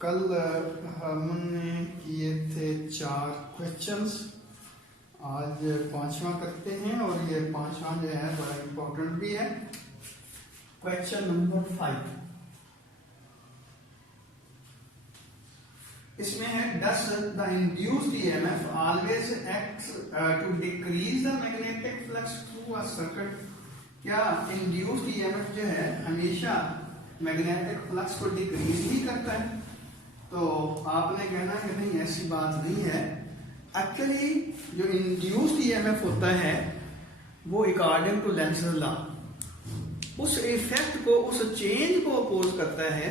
कल हमने किए थे 4 क्वेश्चंस। आज 5वां करते हैं और ये 5वां जो है बड़ा इम्पोर्टेंट भी है। क्वेश्चन नंबर 5 इसमें है, does the induced EMF always act to decrease the magnetic flux through a circuit. क्या इंड्यूस्ड ईएमएफ जो है हमेशा मैग्नेटिक फ्लक्स को डिक्रीज ही करता है? तो आपने कहना कि नहीं, ऐसी बात नहीं है। एक्चुअली जो इंड्यूस्ड ईएमएफ होता है वो अकॉर्डिंग टू लेंज़ लॉ उस इफेक्ट को, उस चेंज को अपोज करता है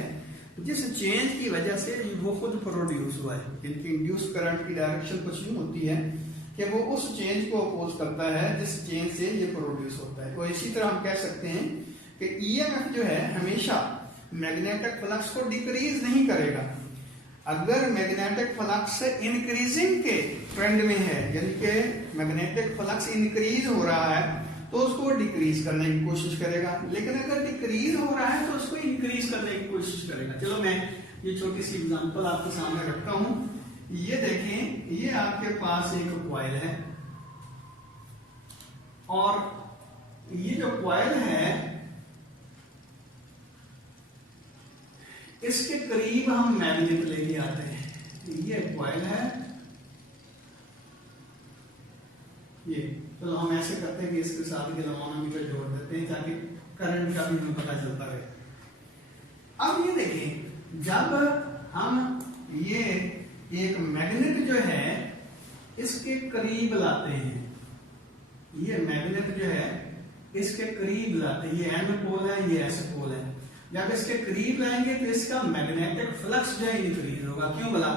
जिस चेंज की वजह से वो खुद प्रोड्यूस हुआ है। जिनकी इंड्यूस करंट की डायरेक्शन कुछ नहीं होती है कि वो उस चेंज को अपोज करता है जिस चेंज से ये प्रोड्यूस होता है। तो इसी तरह हम कह सकते हैं कि ईएमएफ जो है हमेशा मैग्नेटिक फ्लक्स को डिक्रीज नहीं करेगा। अगर मैग्नेटिक फ्लक्स इंक्रीजिंग के ट्रेंड में है, यानी कि मैग्नेटिक फ्लक्स इंक्रीज हो रहा है, तो उसको डिक्रीज करने की कोशिश करेगा। लेकिन अगर डिक्रीज हो रहा है तो उसको इंक्रीज करने की कोशिश करेगा। चलो मैं ये छोटी सी एग्जांपल आपके सामने रखता हूं। ये देखें, ये आपके पास एक कॉइल है और ये जो कॉइल है इसके करीब हम मैग्नेट लेके आते हैं। ये कॉइल है, ये चलो हम ऐसे करते हैं कि इसके साथ गैल्वेनोमीटर जोड़ देते हैं ताकि करंट का भी हमें पता चलता रहे। अब ये देखें, जब हम ये एक मैग्नेट जो है इसके करीब लाते हैं, ये मैग्नेट जो है इसके करीब लाते हैं, ये एन पोल है, ये एस पोल है। जब इसके करीब लाएंगे तो इसका मैग्नेटिक फ्लक्स जो है इंक्रीज होगा। क्यों बोला?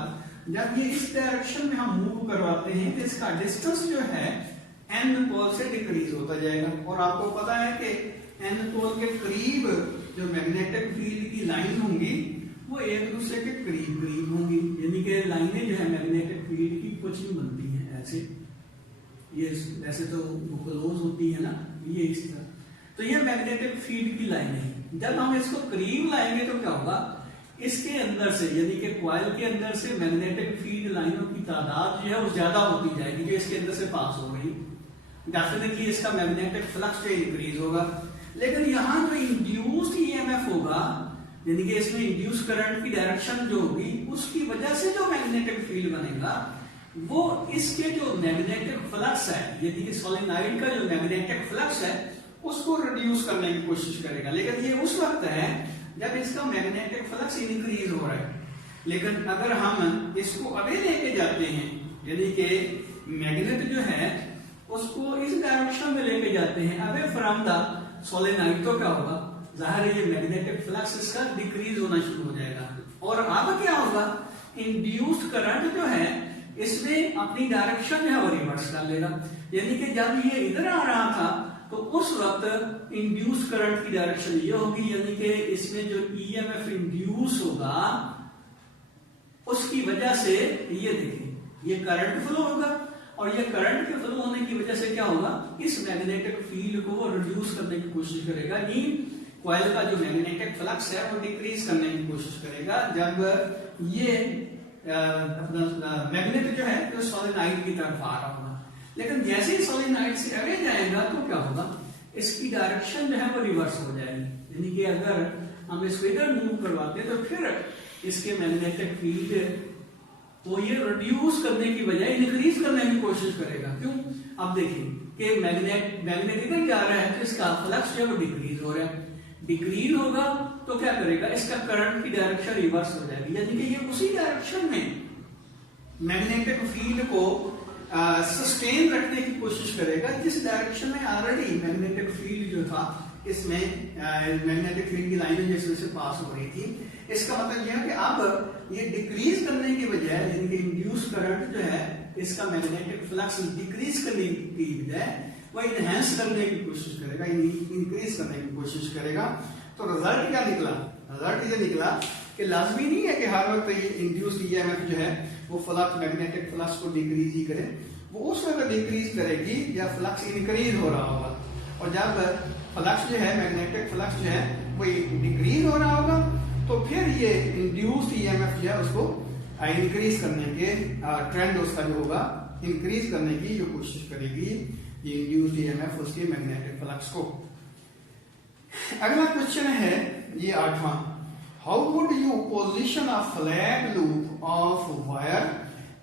जब ये इस डायरेक्शन में हम मूव करवाते हैं तो इसका डिस्टेंस जो है एन पोल से डिक्रीज होता जाएगा। और आपको पता है कि एन पोल के करीब जो मैग्नेटिक फील्ड की लाइन होंगी वो एक दूसरे के करीब करीब होंगी, यानी कि लाइनें जो है मैग्नेटिक फील्ड की कुछ नहीं बनती हैं ऐसे, ये ऐसे तो वो क्लोज होती है ना, ये इस तरह। तो ये मैग्नेटिक फील्ड की लाइन है। जब हम इसको करीब लाएंगे तो क्या होगा, इसके अंदर से यानी कि कॉइल के अंदर से मैग्नेटिक फील्ड लाइनों की तादाद जो है वो ज्यादा होती जाएगी जो इसके अंदर से पास हो रही। डेफिनेटली इसका मैग्नेटिक फ्लक्स जो इंक्रीज होगा। लेकिन यहाँ जो इंड्यूस्ड ईएमएफ होगा, यानी कि इसमें इंड्यूस करंट की डायरेक्शन जो होगी उसकी वजह से जो मैग्नेटिक फील्ड बनेगा वो इसके जो मैग्नेटिक फ्लक्स है, यानी कि सोलेनॉइड का जो मैग्नेटिक फ्लक्स है उसको रिड्यूस करने की कोशिश करेगा। लेकिन ये उस वक्त है जब इसका मैग्नेटिक फ्लक्स इंक्रीज हो रहा है। लेकिन अगर हम इसको अवे लेके जाते हैं, यानी कि मैग्नेट जो है उसको इस डायरेक्शन में लेके जाते हैं अवे फ्रॉम द सोलेनॉइड, तो क्या होगा, जाहिर है ये मैग्नेटिक फ्लक्स इसका डिक्रीज होना शुरू हो जाएगा। और अब क्या होगा, इंड्यूस्ड करंट जो है इसमें अपनी डायरेक्शन जो है वो रिवर्स कर लेगा। यानी कि जब ये इधर आ रहा था तो उस वक्त इंड्यूस करंट की डायरेक्शन ये होगी, यानी कि इसमें जो ईएमएफ इंड्यूस होगा उसकी वजह से ये देखिए ये करंट फ्लो होगा। और ये करंट के फ्लो होने की वजह से क्या होगा, इस मैग्नेटिक फील्ड को वो रिड्यूस करने की कोशिश करेगा। यानी कॉइल का जो मैग्नेटिक फ्लक्स है वो डिक्रीज करने की कोशिश करेगा जब ये मैग्नेट जो है तो सोलेनॉइड की तरफ आ रहा होगा। लेकिन जैसे ही सोलेनॉइड से आगे जाएगा तो क्या होगा, इसकी डायरेक्शन जो है वो रिवर्स हो जाएगी। यानी कि अगर हम इसको इधर मूव करवाते हैं तो फिर इसके मैग्नेटिक फील्ड वो ये रिड्यूस करने की बजाय इंक्रीज करने की कोशिश करेगा। क्यों? अब देखिए कि मैग्नेट इधर जा रहा है तो इसका फ्लक्स जो है वो डिक्रीज हो रहा है। डिक्रीज होगा तो क्या करेगा, इसका करंट की डायरेक्शन रिवर्स हो जाएगी। यानी कि ये उसी डायरेक्शन में मैग्नेटिक फील्ड को सस्टेन रखने की कोशिश करेगा जिस डायरेक्शन में ऑलरेडी मैग्नेटिक फील्ड जो था इसमें मैग्नेटिक फील्ड की लाइनें जिसमें से पास हो रही थी। इसका मतलब यह है कि अब ये डिक्रीज करने की बजाय, यानी कि इंड्यूस करंट जो है इसका मैग्नेटिक फ्लक्स डिक्रीज करने की बजाय वो इनहेंस करने की कोशिश करेगा, इंक्रीज करने की कोशिश करेगा। तो रिजल्ट क्या निकला? रिजल्ट ये निकला कि लाजमी नहीं है कि हर वक्त ये इंड्यूस्ड ईएमएफ जो है वो फ्लक्स मैग्नेटिक फ्लक्स को डिक्रीज ही करे। वो उस वक्त डिक्रीज करेगी जब फ्लक्स इंक्रीज हो रहा होगा। और जब फ्लक्स जो है मैग्नेटिक फ्लक्स जो है वो डिक्रीज हो रहा होगा तो फिर ये इंड्यूस्ड ईएमएफ जो है उसको इंक्रीज करने के ट्रेंड उसका जो होगा इंक्रीज करने की जो कोशिश करेगी ये इंड्यूस्ड ईएमएफ उसके मैग्नेटिक फ्लक्स को। अगला क्वेश्चन है ये 8वां, how would you position a flat loop of wire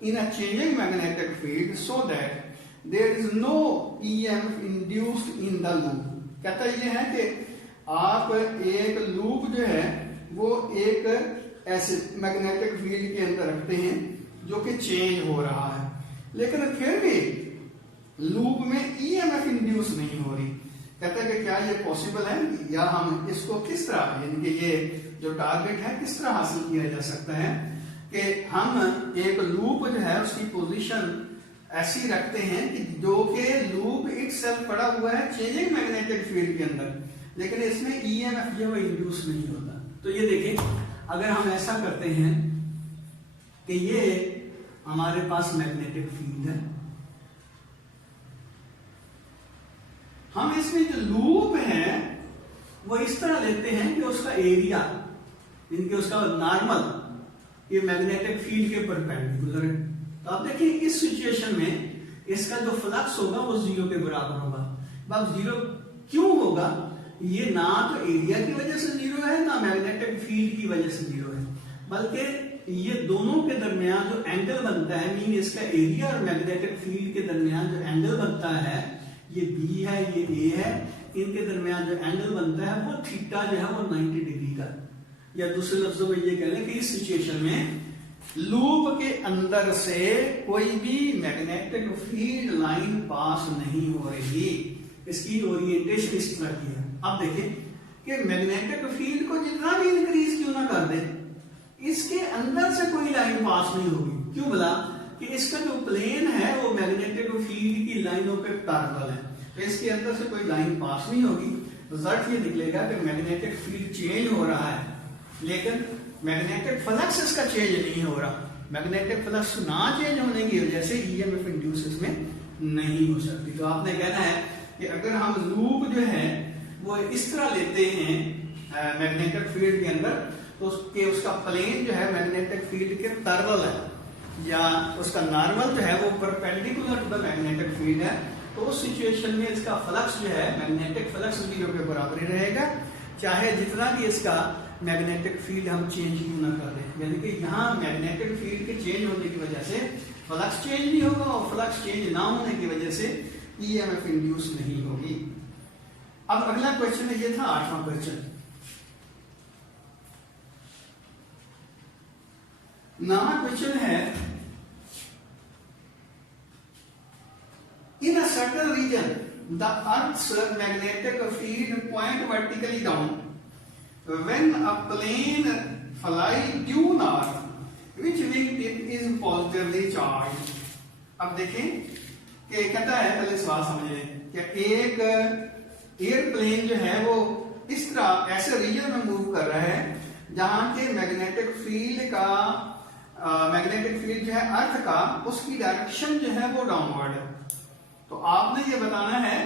in a changing magnetic field so that there is no EMF induced in the loop. कहता ये है कि आप एक लूप जो है वो एक ऐसे मैग्नेटिक फील्ड के अंदर रखते हैं जो कि चेंज हो रहा है, लेकिन फिर भी लूप में ईएमएफ इंड्यूस नहीं हो रही। कहता है कि क्या ये पॉसिबल है, या हम इसको किस तरह, यानी कि ये जो टारगेट है किस तरह हासिल किया जा सकता है कि हम एक लूप जो है उसकी पोजीशन ऐसी रखते हैं कि जो कि लूप इटसेल्फ पड़ा हुआ है चेंजिंग मैग्नेटिक फील्ड के अंदर, लेकिन इसमें ईएमएफ जो है इंड्यूस नहीं होता। तो ये देखें, अगर हम ऐसा करते हैं कि ये हमारे पास मैग्नेटिक फील्ड है, हम इसमें जो लूप है वो इस तरह लेते हैं कि उसका एरिया, इनके उसका नॉर्मल ये मैग्नेटिक फील्ड के परपेंडिकुलर है। तो आप देखिए इस सिचुएशन में इसका जो फ्लक्स होगा वो 0 के बराबर होगा। अब 0 क्यों होगा, ये ना तो एरिया की वजह से 0 है ना मैग्नेटिक फील्ड की वजह से 0 है, बल्कि ये दोनों के दरमियान जो एंगल बनता है, मीन इसका एरिया और मैग्नेटिक फील्ड के दरमियान जो एंगल बनता है, ये बी है ये ए है, इनके दरमियान जो एंगल बनता है वो थीटा जो है वो 90 डिग्री का। या दूसरे लफ्जों में ये कह लें कि इस सिचुएशन में लूप के अंदर से कोई भी मैग्नेटिक फील्ड लाइन पास नहीं हो रही, इसकी ओरिएंटेशन इस तरह की है। अब देखिए कि मैग्नेटिक फील्ड को जितना भी इंक्रीज क्यों ना कर दे, इसके अंदर से कोई लाइन पास नहीं होगी। क्यों बोला कि इसका जो प्लेन है वो मैग्नेटिक फील्ड की लाइनों पे पैरेलल है, तो इसके अंदर से कोई लाइन पास नहीं होगी। रिजल्ट ये निकलेगा कि मैग्नेटिक फील्ड चेंज हो रहा है, लेकिन मैग्नेटिक फ्लक्स इसका चेंज नहीं हो रहा। मैग्नेटिक फ्लक्स ना चेंज होने की वजह से ईएमएफ इंड्यूस इसमें नहीं हो सकती। तो आपने कहना है कि अगर हम लूप जो है वो इस तरह लेते हैं मैग्नेटिक फील्ड के अंदर, तो उसका प्लेन जो है मैग्नेटिक फील्ड के पैरेलल है या उसका नॉर्मल जो है वो perpendicular to the magnetic field है, तो उस सिचुएशन में इसका फ्लक्स जो है मैग्नेटिक फ्लक्स 0 के बराबर ही रहेगा, चाहे जितना भी इसका मैग्नेटिक फील्ड हम चेंज क्यों ना कर दें। यानी कि यहाँ मैग्नेटिक फील्ड के चेंज होने की वजह से फ्लक्स चेंज नहीं होगा, और फ्लक्स चेंज ना होने की वजह से ईएमएफ इंड्यूस नहीं होगी। अब अगला क्वेश्चन है, ये था 8वां क्वेश्चन। 9वां क्वेश्चन है, in a certain region the earth's magnetic field point vertically down when a plane fly due north, which wingtip is positively charged। अब देखें कि कहता है, पहले सवाल समझे कि एक एयरप्लेन जो है वो इस तरह ऐसे रीजन में मूव कर रहा है जहां के मैग्नेटिक फील्ड जो है अर्थ का, उसकी डायरेक्शन जो है वो डाउनवर्ड है। तो आपने ये बताना है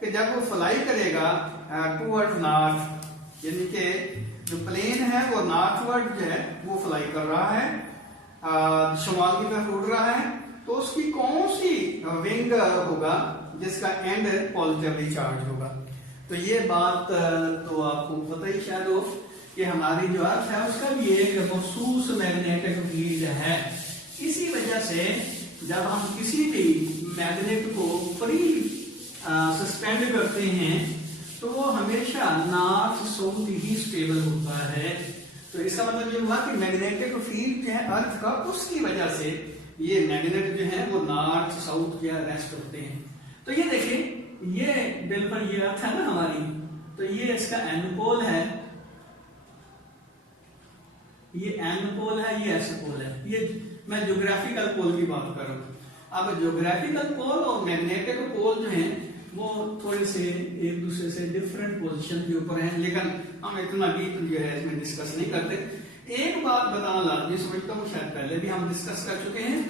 कि जब वो फ्लाई करेगा टूवर्ड नॉर्थ, यानी कि जो प्लेन है वो नॉर्थवर्ड जो है वो फ्लाई कर रहा है, शुमाल की तरफ उड़ रहा है, तो उसकी कौन सी विंग होगा जिसका एंड पॉजिटिवली चार्ज होगा। तो ये बात तो आपको पता ही शायद हो कि हमारी जो अर्थ है उसका भी एक मखसूस मैग्नेटिक फील्ड है। इसी वजह से जब हम किसी भी मैग्नेट को फ्री सस्पेंड करते हैं तो वो हमेशा नॉर्थ साउथ ही स्टेबल होता है। तो इसका मतलब ये हुआ कि मैग्नेटिक फील्ड जो है अर्थ का, उसकी वजह से ये मैग्नेट जो है वो नॉर्थ साउथ या रेस्ट होते हैं। तो ये देखिए, ये बिल्कुल ये अर्थ है ना हमारी, तो ये इसका एन पोल है, ये एन पोल है, ये एस पोल है। ये मैं ज्योग्राफिकल पोल की बात कर रहा हूं। अब ज्योग्राफिकल पोल और मैग्नेटिक पोल जो है वो थोड़े से एक दूसरे से डिफरेंट पोजीशन के ऊपर हैं, लेकिन हम इतना डीप जो है इसमें डिस्कस नहीं करते। एक बात बताना लाजमी समझता हूँ, शायद पहले भी हम डिस्कस कर चुके हैं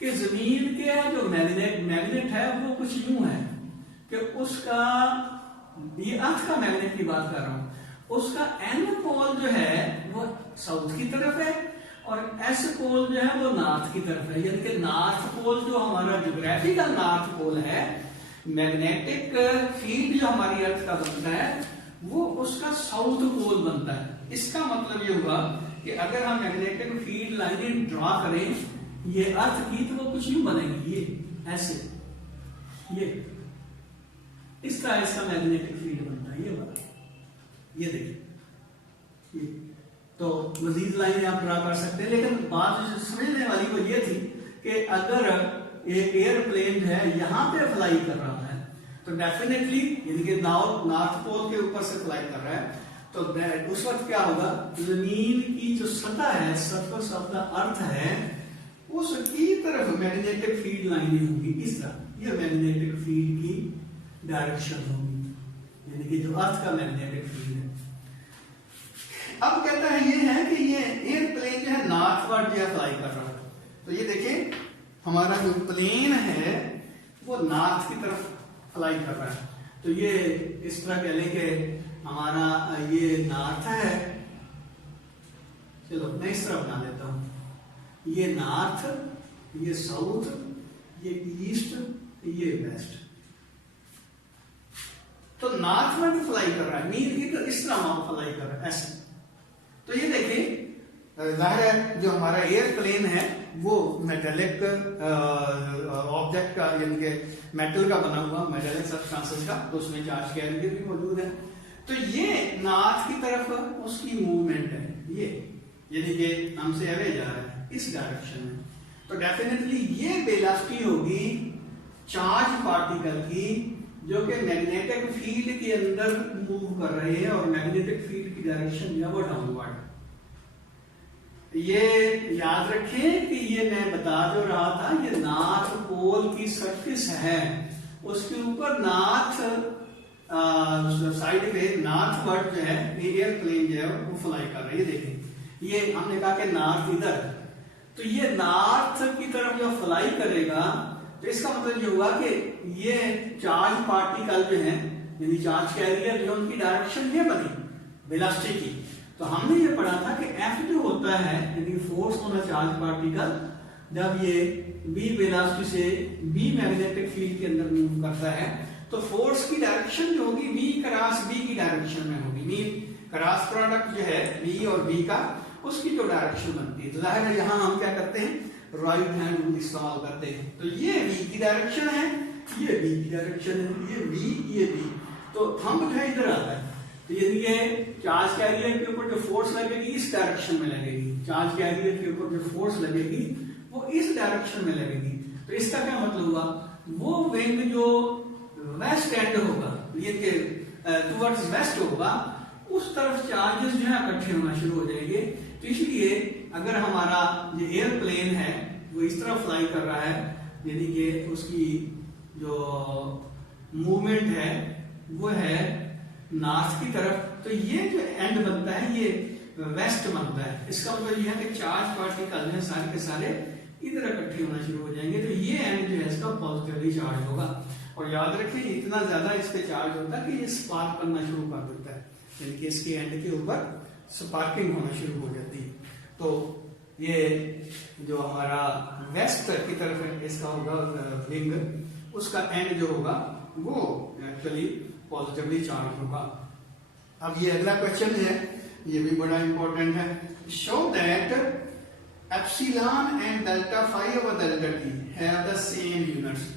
कि जमीन के जो मैग्नेट है वो कुछ यूं है कि उसका, ये अर्थ का मैग्नेट की बात कर रहा हूं, उसका एन पोल जो है वो साउथ की तरफ है और एस पोल जो है वो नॉर्थ की तरफ है। यानी कि नॉर्थ पोल जो हमारा ज्योग्राफिकल नॉर्थ पोल है, मैग्नेटिक फील्ड जो हमारी अर्थ का बनता है वो उसका साउथ पोल बनता है। इसका मतलब ये हुआ कि अगर हम मैग्नेटिक फील्ड लाइनें ड्रॉ करें ये अर्थ की, तो वो कुछ यूं बनेगी, ये ऐसे, ये इस तरह इसका मैग्नेटिक फील्ड बनता है। ये देखिए, ये तो मजीद लाइनें आप ड्रा कर सकते हैं, लेकिन बात जो समझने वाली वो ये थी कि अगर एक एयरप्लेन है यहां पे फ्लाई कर रहा है तो डेफिनेटली, यानी कि नॉर्थ पोल के ऊपर से फ्लाई कर रहा है, तो उस वक्त क्या होगा, जमीन की जो सतह है, सरफेस ऑफ द अर्थ है, उसकी तरफ मैग्नेटिक फील्ड लाइनें होंगी इस तरह। ये मैग्नेटिक फील्ड की डायरेक्शन होगी, यानी कि जो अर्थ का मैग्नेटिक फील्ड है। अब कहता है ये है कि ये एयरप्लेन जो है नॉर्थवर्ड जो फ्लाई कर रहा है। तो ये देखिए हमारा जो प्लेन है वो नॉर्थ की तरफ फ्लाई कर रहा है। तो ये इस तरह कह लें कि हमारा ये नॉर्थ है, चलो मैं इस तरह बना देता हूं, ये नॉर्थ, ये साउथ, ये ईस्ट, ये वेस्ट। तो नॉर्थवर्ड फ्लाई कर रहा है, मीन की तो इस तरह फ्लाई कर रहा है ऐसे। तो ये देखिए जाहिर है जो हमारा एयरप्लेन है वो मेटेलिक ऑब्जेक्ट का, यानी कि मेटल का बना हुआ, मेटेलिक सब्सटेंसेस का, तो उसमें चार्ज कैरियर भी मौजूद है। तो ये नॉर्थ की तरफ उसकी मूवमेंट है, ये यानी कि हमसे अवे जा रहा है इस डायरेक्शन में। तो डेफिनेटली ये वेलोसिटी होगी चार्ज पार्टिकल की जो कि मैग्नेटिक फील्ड के अंदर मूव कर रहे हैं और मैग्नेटिक फील्ड की डायरेक्शन जो है वो डाउनवर्ड। ये याद रखें कि ये मैं बता जो रहा था, ये नॉर्थ पोल की सरफेस है, उसके ऊपर नॉर्थ साइड पे नॉर्थवर्ड जो है एयरप्लेन जो है वो फ्लाई कर रही है। देखें ये हमने कहा कि नॉर्थ इधर, तो ये नॉर्थ की तरफ जो फ्लाई करेगा तो इसका मतलब ये हुआ कि ये चार्ज पार्टिकल जो है, यानी चार्ज कैरियर जो उनकी डायरेक्शन ये बनी वेलोसिटी की। तो हमने ये पढ़ा था कि F जो होता है, यानी force on a charge particle, जब ये B वेलोसिटी से B मैग्नेटिक फील्ड के अंदर मूव करता है तो फोर्स की डायरेक्शन जो होगी B क्रॉस B की डायरेक्शन में होगी। मीन क्रॉस प्रोडक्ट जो है B और B का, उसकी जो डायरेक्शन बनती है। तो जाहिर है यहाँ हम क्या करते हैं, राइट हैंड रूल इस्तेमाल करते हैं। तो ये B की डायरेक्शन है, ये B की डायरेक्शन है, ये B, ये B। तो हम जो है इधर आता है, तो यदि ये चार्ज कैरियर के ऊपर जो फोर्स लगेगी इस डायरेक्शन में लगेगी, चार्ज कैरियर के ऊपर जो फोर्स लगेगी वो इस डायरेक्शन में लगेगी। तो इसका क्या मतलब हुआ, वो विंग जो वेस्ट एंड होगा, ये के टुवर्ड्स वेस्ट होगा, उस तरफ चार्जेस जो है इकट्ठे होना शुरू हो जाएंगे। तो इसलिए अगर हमारा ये एयरप्लेन है वो इस तरफ फ्लाई कर रहा है, यानी कि उसकी जो मूवमेंट है वो है नॉर्थ की तरफ, तो ये जो एंड बनता है ये वेस्ट बनता है। इसका मतलब यह है कि चार्ज पार्टिकल है सारे के सारे इधर इकट्ठे होना शुरू हो जाएंगे। तो ये एंड जो है इसका पॉजिटिवली चार्ज होगा। और याद रखिए इतना ज्यादा इस पे चार्ज होता है कि ये स्पार्क करना शुरू कर देता है, यानी कि इसके एंड के ऊपर स्पार्किंग होना शुरू हो जाती है। तो ये जो हमारा वेस्ट की तरफ इसका होगा विंग, उसका एंड जो होगा वो एक्चुअली पॉजिटिवली चार्ज होगा। अब ये अगला क्वेश्चन है, ये भी बड़ा इंपॉर्टेंट है। Show that epsilon and delta phi over delta t have the same units.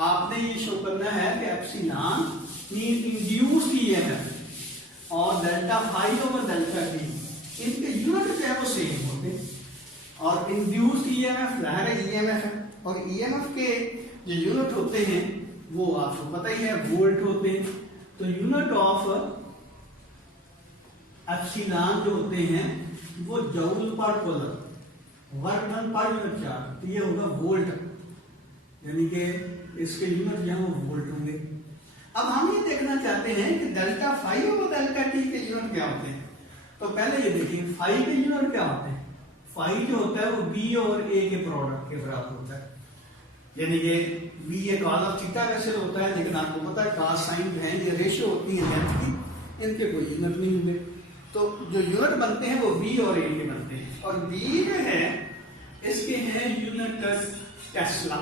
आपने ये शो करना है कि एप्सिलॉन मीन इंड्यूस्ड ईएमएफ और delta phi over delta t, इनके यूनिट जो है वो सेम होते हैं। और इंड्यूस्ड ईएमएफ जाहिर है ईएमएफ है, और ईएमएफ के जो यूनिट होते हैं वो आपको पता ही है वोल्ट होते हैं। तो यूनिट ऑफ एप्सिलॉन जो होते हैं वो जूल पर coulomb, work done per unit charge, तो ये होगा वोल्ट, यानी कि इसके यूनिट जो है वो वोल्ट होंगे। अब हम ये देखना चाहते हैं कि डेल्टा फाई और डेल्टा टी के यूनिट क्या होते हैं। तो पहले ये देखिए फाई के यूनिट क्या होते हैं। फाई जो होता है वो बी और ए के प्रोडक्ट के बराबर होता है, यानी कि B A cos of theta वैसे होता है, लेकिन आपको पता है कॉस साइन जो है ये रेशियो होती है लेंथ की, इनके कोई यूनिट नहीं होंगे। तो जो यूनिट बनते हैं वो V और A के बनते हैं, और B जो है इसके हैं यूनिट टेस्ला।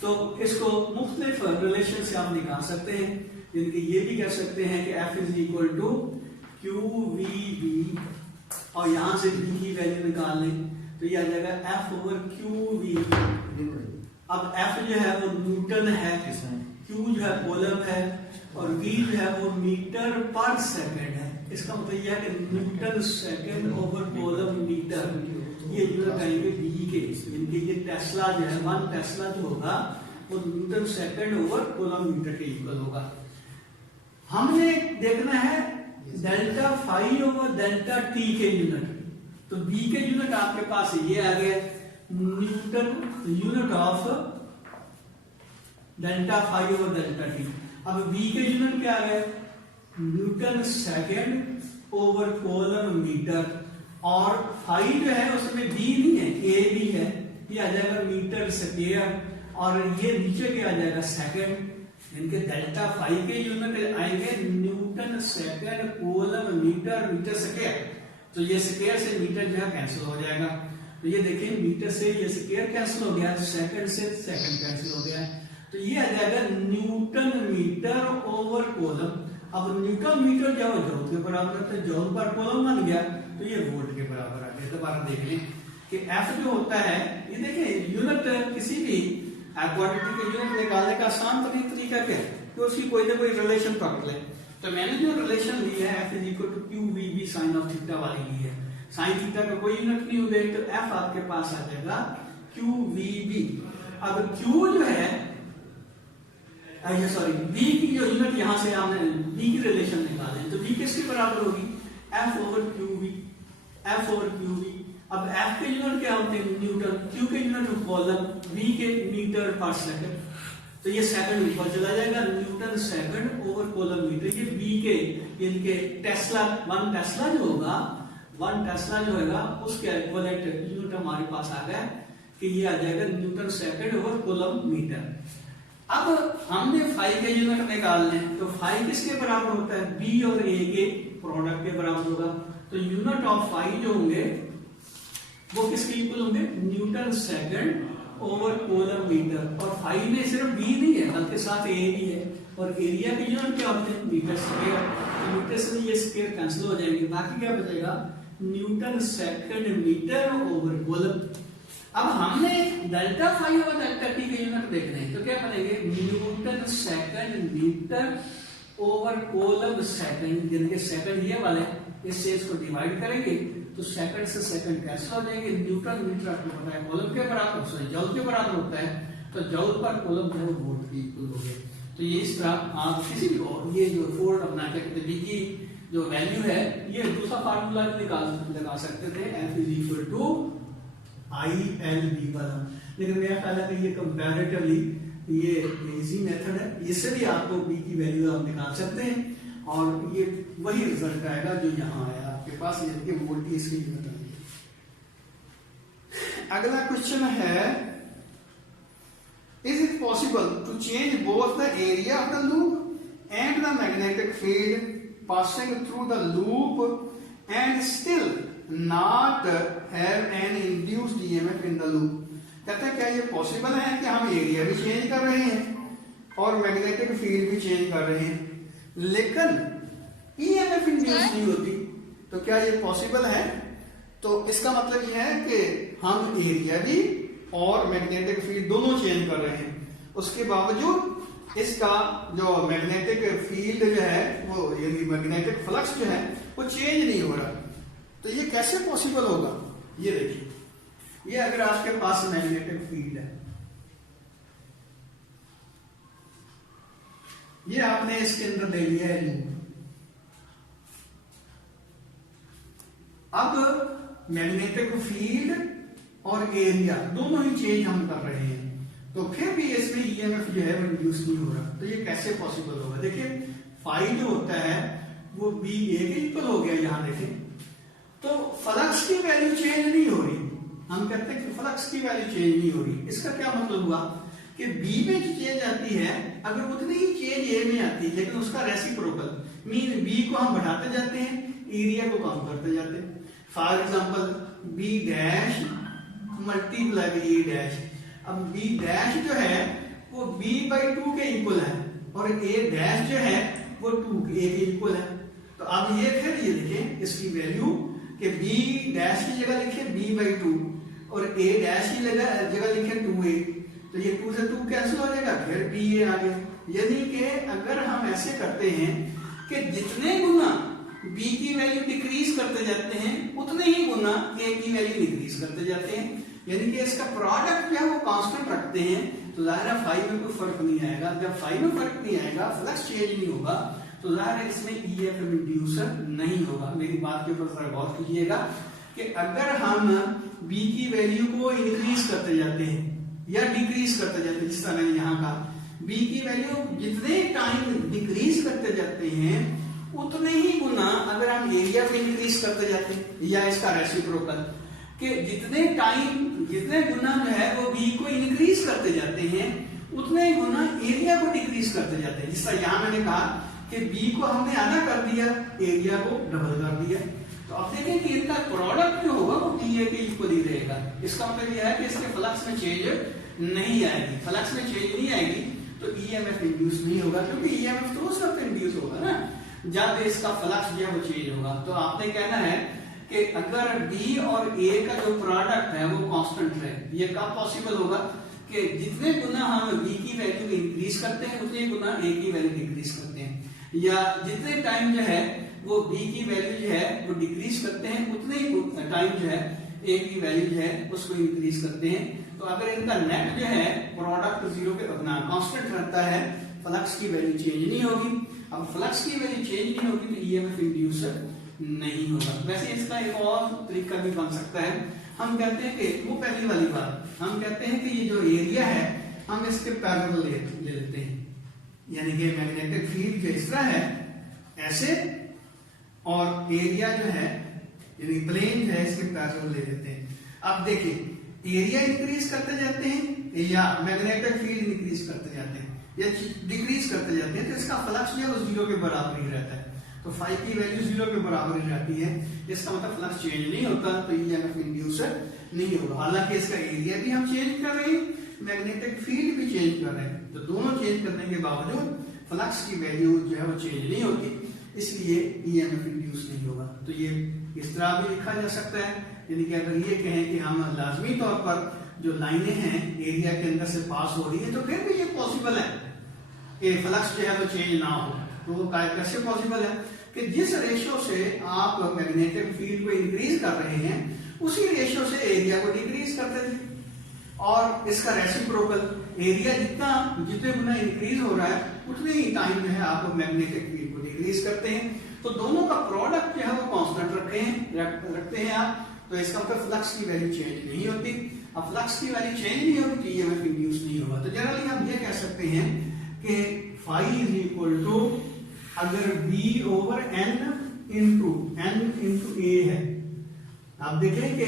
तो इसको मुख्तलिफ रिलेशन से आप निकाल सकते हैं, जिनके ये भी कह सकते हैं कि F is equal to QVB, और यहां से B की वैल्यू निकाल लें तो ये आ जाएगा F ओवर QV। अब F जो है वो न्यूटन है, Q जो है कूलम है, और V जो है वो मीटर पर सेकंड है। इसका मतलब यह है कि newton second over coulomb metre, ये यूनिट आएंगे B के, जिनके ये टेस्ला जो है 1 टेस्ला जो होगा वो newton second over coulomb metre के इक्वल होगा। हमने देखना है delta phi over delta t के यूनिट, तो B के यूनिट आपके पास ये आ गया newton unit of delta phi over delta t. अब B के यूनिट क्या आ गया newton second over coulomb metre, और फाई जो है उसमें B नहीं है A भी है, ये आ जाएगा मीटर स्क्वायर, और ये नीचे क्या आ जाएगा सेकंड। इनके डेल्टा फाई के यूनिट आएंगे newton second coulomb metre metre square, तो ये स्क्वायर से मीटर जो है कैंसिल हो जाएगा। तो ये देखिए मीटर से ये स्क्वायर कैंसिल हो गया, सेकंड से सेकंड कैंसिल हो गया, तो ये आ जाएगा न्यूटन मीटर ओवर कूलम। अब न्यूटन मीटर क्या हो जूल के बराबर है, तो जूल पर कूलम बन गया, तो ये वोल्ट के बराबर आ गया। दोबारा देख लें कि F जो होता है, ये देखिए यूनिट किसी भी क्वांटिटी के यूनिट निकालने का आसान तरीका क्या है कि उसकी कोई ना कोई रिलेशन पकड़ ले। तो मैंने जो रिलेशन ली है F is equal to QVB sine of theta वाली ली है, साइन थीटा का कोई यूनिट नहीं होगा, तो F आपके पास आ जाएगा QVB। अब Q जो है सॉरी B की जो यूनिट यहां से हमने B की रिलेशन निकाले, तो B किसके बराबर होगी F over QV, F over QV। अब F के यूनिट क्या होते हैं न्यूटन, Q के यूनिट कूलम, V के मीटर पर सेकंड, तो ये सेकंड ऊपर चला जाएगा newton second over coulomb metre. ये B के इनके टेस्ला 1 टेस्ला जो होगा 1 टेस्ला जो होगा उसके इक्विवेलेंट यूनिट हमारे पास आ गया कि ये आ जाएगा newton second over coulomb metre. अब हमने फाई के यूनिट निकालने, तो फाई किसके बराबर होता है B और A के प्रोडक्ट के बराबर होगा, तो यूनिट ऑफ फाई जो होंगे वो किसके इक्वल होंगे newton second over coulomb metre, और फाई में सिर्फ B नहीं है बल्कि साथ A भी है, और एरिया के यूनिट क्या होते हैं मीटर स्क्वायर, तो मीटर से ये स्क्वायर कैंसिल हो जाएंगे, बाकी क्या बचेगा newton second metre over coulomb. अब हमने डेल्टा फाई और डेल्टा टी के यूनिट देखने हैं, तो क्या बनेंगे newton second metre over coulomb second, जिनके सेकंड ये वाले इससे इसको डिवाइड करेंगे तो सेकंड से सेकंड कैंसिल हो जाएंगे। न्यूटन मीटर आपको पता है कूलम के बराबर, सॉरी जूल के बराबर होता है, तो जूल पर कूलम जो है वोल्ट के इक्वल हो गए। तो ये इस तरह आप किसी भी ये जो फोर्ड अपना के B की जो वैल्यू है, ये दूसरा फार्मूला लगा सकते थे F is equal to ILB वाला, लेकिन मेरा ख्याल है कि ये कंपैरेटिवली ये इजी मेथड है, इससे भी आपको B की वैल्यू आप निकाल सकते हैं, और ये वही रिजल्ट आएगा जो यहाँ आया आपके पास, ये वोल्ट की इसकी यूनिट आएगी। अगला क्वेश्चन है is it possible to change both the area of the loop and the magnetic field passing through the loop and still not have an induced EMF in the loop. कहते हैं क्या ये possible है कि हम area भी change कर रहे हैं और मैग्नेटिक फील्ड भी चेंज कर रहे हैं लेकिन ईएमएफ इंड्यूस नहीं होती, तो क्या ये पॉसिबल है? तो इसका मतलब यह है कि हम एरिया भी और मैग्नेटिक फील्ड दोनों चेंज कर रहे हैं, उसके बावजूद इसका जो मैग्नेटिक फील्ड जो है वो यानी मैग्नेटिक फ्लक्स जो है वो चेंज नहीं हो रहा। तो ये कैसे पॉसिबल होगा? ये देखिए, ये अगर आपके पास मैग्नेटिक फील्ड है, ये आपने इसके अंदर ले लिया है लूप। अब मैग्नेटिक फील्ड और एरिया दोनों ही चेंज हम कर रहे हैं, तो फिर भी इसमें ईएमएफ जो है वो इंड्यूस नहीं हो रहा। तो ये कैसे पॉसिबल होगा? देखिए, फाई जो होता है वो बी ए के इक्वल हो गया, यहां देखें, तो फ्लक्स की वैल्यू चेंज नहीं हो रही। हम कहते हैं कि फ्लक्स की वैल्यू चेंज नहीं हो रही। इसका क्या मतलब हुआ कि बी में जो चेंज आती है अगर उतनी ही चेंज ए में आती है, लेकिन उसका रेसिप्रोकल मीन बी को हम बढ़ाते जाते हैं, एरिया को कम करते जाते हैं। For example B dash multiply by A dash. अब बी डैश जो है वो b बाई 2 के इक्वल है और a डैश जो है वो 2a के इक्वल है। तो अब ये फिर ये लिखें इसकी वैल्यू कि b डैश की जगह लिखे b बाई 2 और a डैश की जगह लिखे 2a। तो ये 2 से 2 कैंसिल हो जाएगा, फिर ba आ गया। यानी कि अगर हम ऐसे करते हैं कि जितने गुना b की वैल्यु डिक्रीज करते जाते हैं उतने ही गुना a की वैल्यू डिक्रीज करते जाते हैं। यानी कि इसका प्रोडक्ट जो है वो कांस्टेंट रखते हैं, तो जाहिर है फाई में कोई फर्क नहीं आएगा। जब फाई में फर्क नहीं आएगा, फ्लक्स चेंज नहीं होगा, तो जाहिर है इसमें ईएमएफ इंड्यूसर नहीं होगा। मेरी बात के ऊपर जरा गौर कीजिएगा कि अगर हम बी की वैल्यू को इंक्रीज करते जाते हैं या डिक्रीज करते जाते हैं, जिस तरह मैंने यहाँ कहा बी की वैल्यू जितने टाइम डिक्रीज करते जाते हैं उतने ही गुना अगर हम एरिया को इंक्रीज करते जाते हैं या इसका रेसिप्रोकल कि जितने गुना जो है वो बी को इंक्रीज करते जाते हैं उतने ही गुना एरिया को डिक्रीज करते जाते हैं। जिस तरह यहां मैंने कहा कि बी को हमने आधा कर दिया, एरिया को डबल कर दिया, तो अब देखें कि इनका प्रोडक्ट जो होगा वो बी ए के इक्वल ही रहेगा। इसका मतलब यह है कि इसके फ्लक्स में चेंज नहीं आएगी। फ्लक्स में चेंज नहीं आएगी तो ईएमएफ इंड्यूस नहीं होगा, क्योंकि ईएमएफ तो उस वक्त इंड्यूस होगा ना जब इसका फ्लक्स जो है वो चेंज होगा। तो आपने कहना है कि अगर B और A का जो प्रोडक्ट है वो कांस्टेंट रहे, ये कब पॉसिबल होगा कि जितने गुना हम B की वैल्यू इंक्रीज करते हैं उतने गुना A की वैल्यू डिक्रीज करते हैं, या जितने टाइम जो है वो B की वैल्यू जो है वो डिक्रीज करते हैं उतने ही टाइम जो है A की वैल्यू जो है उसको इंक्रीज करते हैं। तो अगर इनका नेट जो है प्रोडक्ट जीरो के अपना कांस्टेंट रहता है, फ्लक्स की वैल्यू चेंज नहीं होगी। अब फ्लक्स की वैल्यू चेंज नहीं होगी तो ईएमएफ इंड्यूसर नहीं होगा। वैसे इसका एक और तरीका भी बन सकता है। हम कहते हैं कि वो पहली वाली बात, हम कहते हैं कि ये जो एरिया है हम इसके पैरेलल ले लेते हैं, यानी कि मैग्नेटिक फील्ड जो इस तरह है ऐसे, और एरिया जो है यानी प्लेन जो है इसके पैरेलल ले लेते हैं। अब देखिए एरिया इंक्रीज करते जाते हैं या मैग्नेटिक फील्ड इंक्रीज करते जाते हैं या डिक्रीज करते जाते हैं, तो इसका फ्लक्स जो है वो जीरो के बराबर ही रहता है। तो फाई की वैल्यू जीरो के बराबर ही रहती है, इसका मतलब फ्लक्स चेंज नहीं होता, तो ईएमएफ इंड्यूसर नहीं होगा। हालांकि इसका एरिया भी हम चेंज कर रहे हैं, मैग्नेटिक फील्ड भी चेंज कर रहे हैं, तो दोनों चेंज करने के बावजूद फ्लक्स की वैल्यू जो है वो चेंज नहीं होती, इसलिए ईएमएफ इंड्यूस नहीं होगा। तो ये इस तरह भी लिखा जा सकता है, यानी कि अगर ये कहें कि हम लाजमी तौर पर जो लाइनें हैं एरिया के अंदर से पास हो रही है, तो फिर भी ये पॉसिबल है कि फ्लक्स जो है वो चेंज ना हो। तो कैसे पॉसिबल है कि जिस रेशियो से आप मैग्नेटिक फील्ड को इंक्रीज कर रहे हैं उसी रेशियो से एरिया को डिक्रीज करते थे, और इसका रेसिप्रोकल एरिया जितने गुना इंक्रीज हो रहा है उतने ही टाइम जो है आप मैग्नेटिक फील्ड को डिक्रीज करते हैं। तो दोनों का प्रोडक्ट जो है वो कांस्टेंट रखते हैं आप, तो इसका मतलब फ्लक्स की वैल्यू चेंज नहीं होती। अब फ्लक्स की वैल्यू चेंज नहीं होगी तो ईएमएफ इंड्यूस नहीं होगा। तो जनरली हम ये कह सकते हैं कि फाई इज इक्वल टू, अगर B over n into A है, आप देखें कि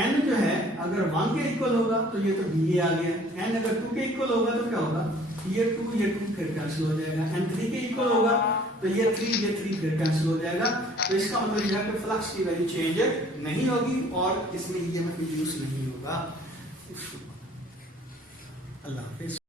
n जो है अगर 1 के इक्वल होगा तो ये तो BA आ गया, n अगर 2 के इक्वल होगा तो क्या होगा, ये 2 फिर कैंसिल हो जाएगा, n 3 के इक्वल होगा तो ये 3 फिर कैंसिल हो जाएगा। तो इसका मतलब यह है कि फ्लक्स की वैल्यू चेंज नहीं होगी और इसमें ईएमएफ इंड्यूस नहीं होगा। अल्लाह हाफिज़।